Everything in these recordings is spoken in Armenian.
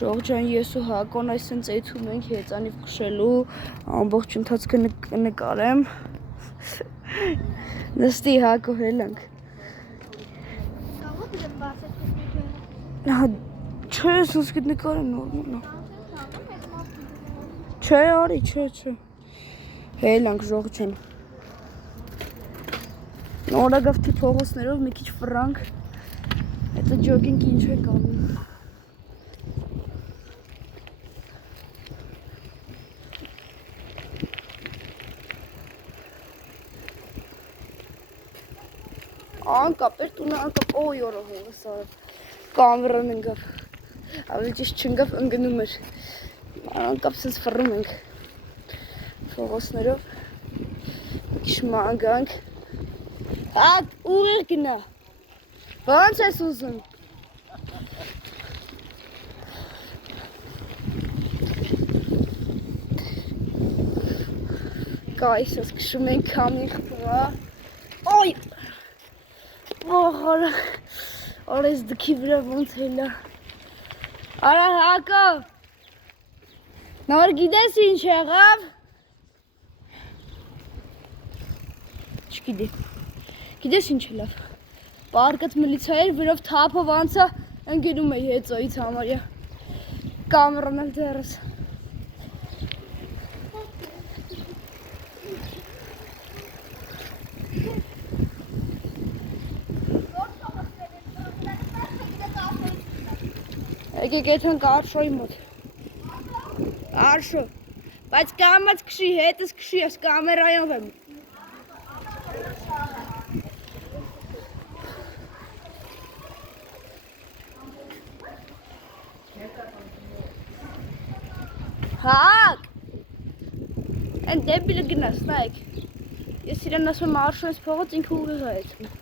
Ժողջան, ես ու Հակոն այսենց էթում ենք հեծանիվ կշելու, ամբողջ ընթացքը նկարեմ, նստի Հակո հելանք, չէ, սնսկիտ նկարեմ նորմալ, չէ, արի, չէ, հելանք ժողջան, նորագավթի փողոցներով մի քիչ ֆրանկ, հետո ջոգինգ ինչ ենք անում Անկապ էր տունը անկապ, օй օրը հողս արավ, կամերան ընգավ, ավելի ճիշտ չընգավ ընգնում էր, անկապ սենց ֆռում ենք, փողոցներով, քիչ մանկանք, հատ ուղիղ գնա, ոնց ես ուզում, կայս ես քշում ենք կամին խպվա, օй, Ողորը, օրես դքի վրա ոնց հելա, արա Հակո, նոր գիտես ինչ եղավ, չգիտի, գիտես ինչ ելավ, պարկած մլիցա էր վրով թապով անցա, ընգենում էի հեծոյից համարյա, կամերան էլ դերս, Եկեք եթանք արշոյի մոտ, արշո, բայց կամած կշի, հետս կշի, ես կամերայով եմ, Հակ, են դեպիլը գնաս, նայք, ես իրան ասում արշո ես փողոց ինքը ուղիղ է էթում,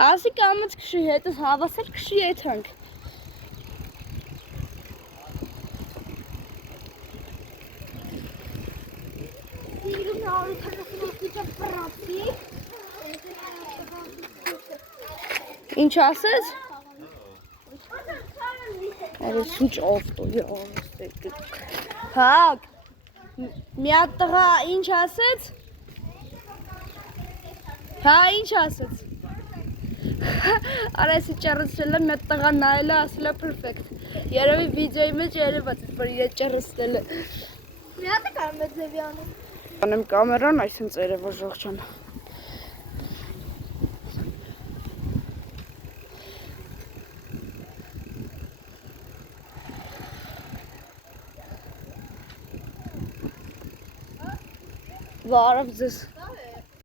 Ասի կամած կշի, հետս հավասար կշի եթանք, Ինչ ասես? Արի սուչ ավտոյի ավստեկ, Հակ, միատ տղա ինչ ասեց? Հա ինչ ասեց? Արեսի ճարսել է, միատ տղա նայել է, ասել է պրվեկտ, երևի վիդեոյի մեջ երևաց էր, որ իրետ ճարսել է Միատ է կարմ է ձևի անում Անեմ կամերան այսինց երևա ժողջան Վարավ ձեզ